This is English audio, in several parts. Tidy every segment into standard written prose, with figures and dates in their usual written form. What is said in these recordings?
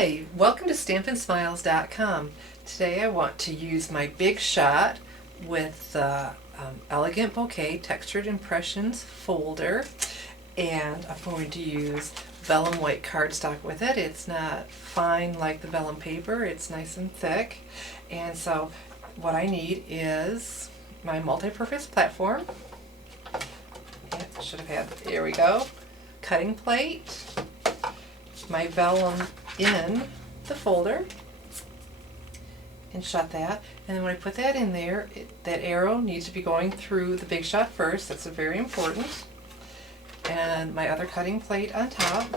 Hi, welcome to StampinSmiles.com. Today I want to use my Big Shot with the Elegant Bouquet Textured Impressions folder, and I'm going to use Vellum white cardstock with it. It's not fine like the vellum paper, it's nice and thick. And so what I need is my multi-purpose platform. Should have had, here we go, cutting plate, my vellum in the folder, and shut that. And then when I put that in there, that arrow needs to be going through the Big Shot first. That's very important. And my other cutting plate on top.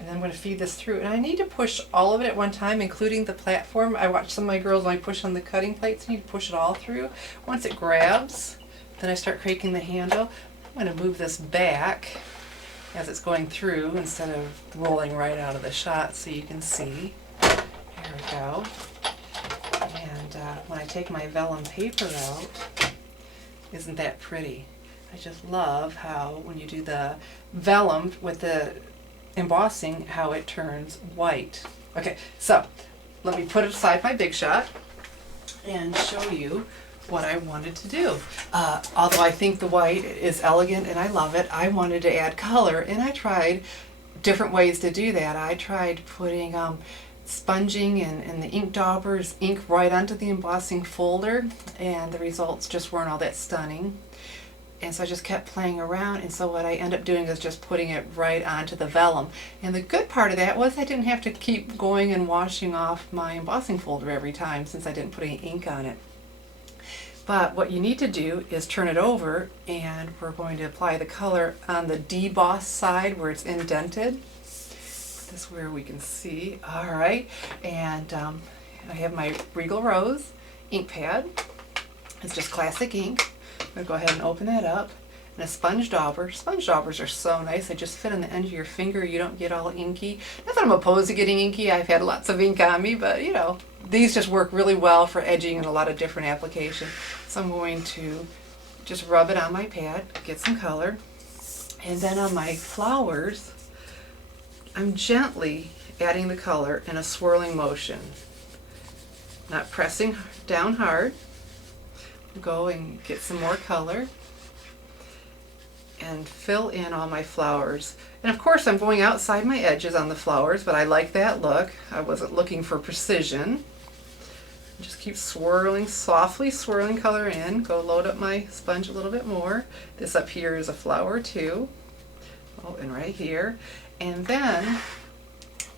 And then I'm going to feed this through. And I need to push all of it at one time, including the platform. I watch some of my girls when I push on the cutting plates. I need to push it all through. Once it grabs, then I start cranking the handle. I'm going to move this back as it's going through instead of rolling right out of the shot so you can see. There we go. And when I take my vellum paper out, isn't that pretty? I just love how when you do the vellum with the embossing, how it turns white. Okay, so let me put aside my Big Shot and show you what I wanted to do. Although I think the white is elegant and I love it, I wanted to add color, and I tried different ways to do that. I tried putting sponging and the ink daubers ink right onto the embossing folder, and the results just weren't all that stunning. And so I just kept playing around, and so what I end up doing is just putting it right onto the vellum. And the good part of that was I didn't have to keep going and washing off my embossing folder every time, since I didn't put any ink on it. But what you need to do is turn it over, and we're going to apply the color on the deboss side where it's indented. This is where we can see. All right, and I have my Regal Rose ink pad. It's just classic ink. I'm going to go ahead and open that up. And a sponge dauber. Sponge daubers are so nice. They just fit on the end of your finger. You don't get all inky. Not that I'm opposed to getting inky. I've had lots of ink on me, but you know, these just work really well for edging and a lot of different applications. So I'm going to just rub it on my pad, get some color. And then on my flowers, I'm gently adding the color in a swirling motion. Not pressing down hard. Go and get some more color and fill in all my flowers. And of course I'm going outside my edges on the flowers, but I like that look. I wasn't looking for precision. Just keep swirling, softly swirling color in. Go load up my sponge a little bit more. This up here is a flower too. Oh, and right here. And then I'm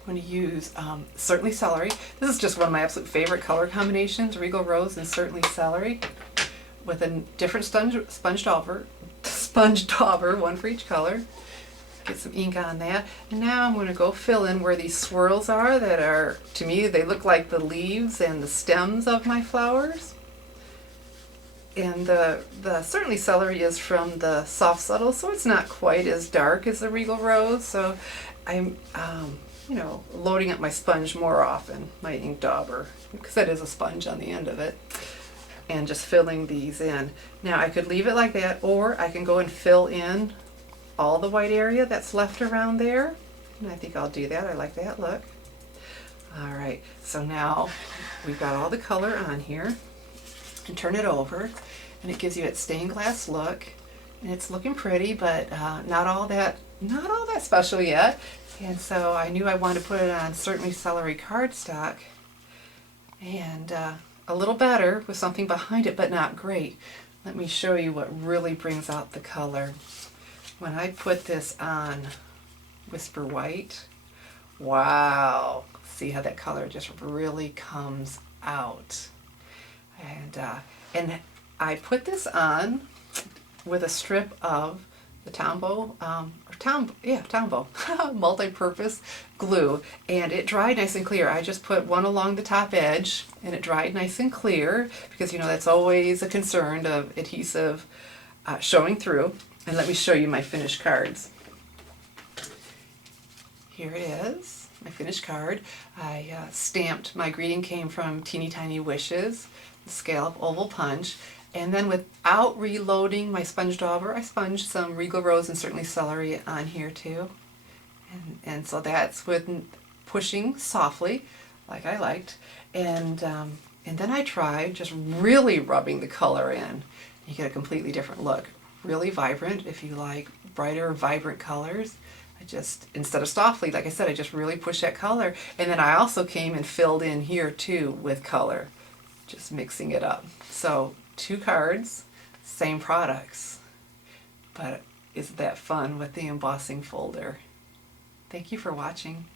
going to use Certainly Celery. This is just one of my absolute favorite color combinations, Regal Rose and Certainly Celery, with a different sponge dauber, one for each color. Get some ink on that. And now I'm going to go fill in where these swirls are that are, to me, they look like the leaves and the stems of my flowers. And the Certainly Celery is from the Soft Subtle, so it's not quite as dark as the Regal Rose. So I'm, loading up my sponge more often, my ink dauber, because that is a sponge on the end of it, and just filling these in. Now I could leave it like that, or I can go and fill in all the white area that's left around there. And I think I'll do that. I like that look. All right, so now we've got all the color on here. And turn it over, and it gives you that stained glass look, and it's looking pretty, but not all that special yet. And so I knew I wanted to put it on Certainly Celery cardstock, and a little better with something behind it, but not great. Let me show you what really brings out the color. When I put this on Whisper White, wow, see how that color just really comes out. And I put this on with a strip of the Tombow multi-purpose glue, and it dried nice and clear. I just put one along the top edge, and it dried nice and clear, because you know that's always a concern of adhesive showing through. And let me show you my finished cards. Here it is, my finished card. I stamped, my greeting came from Teeny Tiny Wishes, the scallop oval punch, and then without reloading my sponge dauber, I sponged some Regal Rose and Certainly Celery on here too. And so that's with pushing softly, like I liked, and then I tried just really rubbing the color in. You get a completely different look. Really vibrant if you like brighter, vibrant colors. I just, instead of softly, like I said, I just really pushed that color. And then I also came and filled in here too with color, just mixing it up. So 2 cards, same products. But isn't that fun with the embossing folder? Thank you for watching.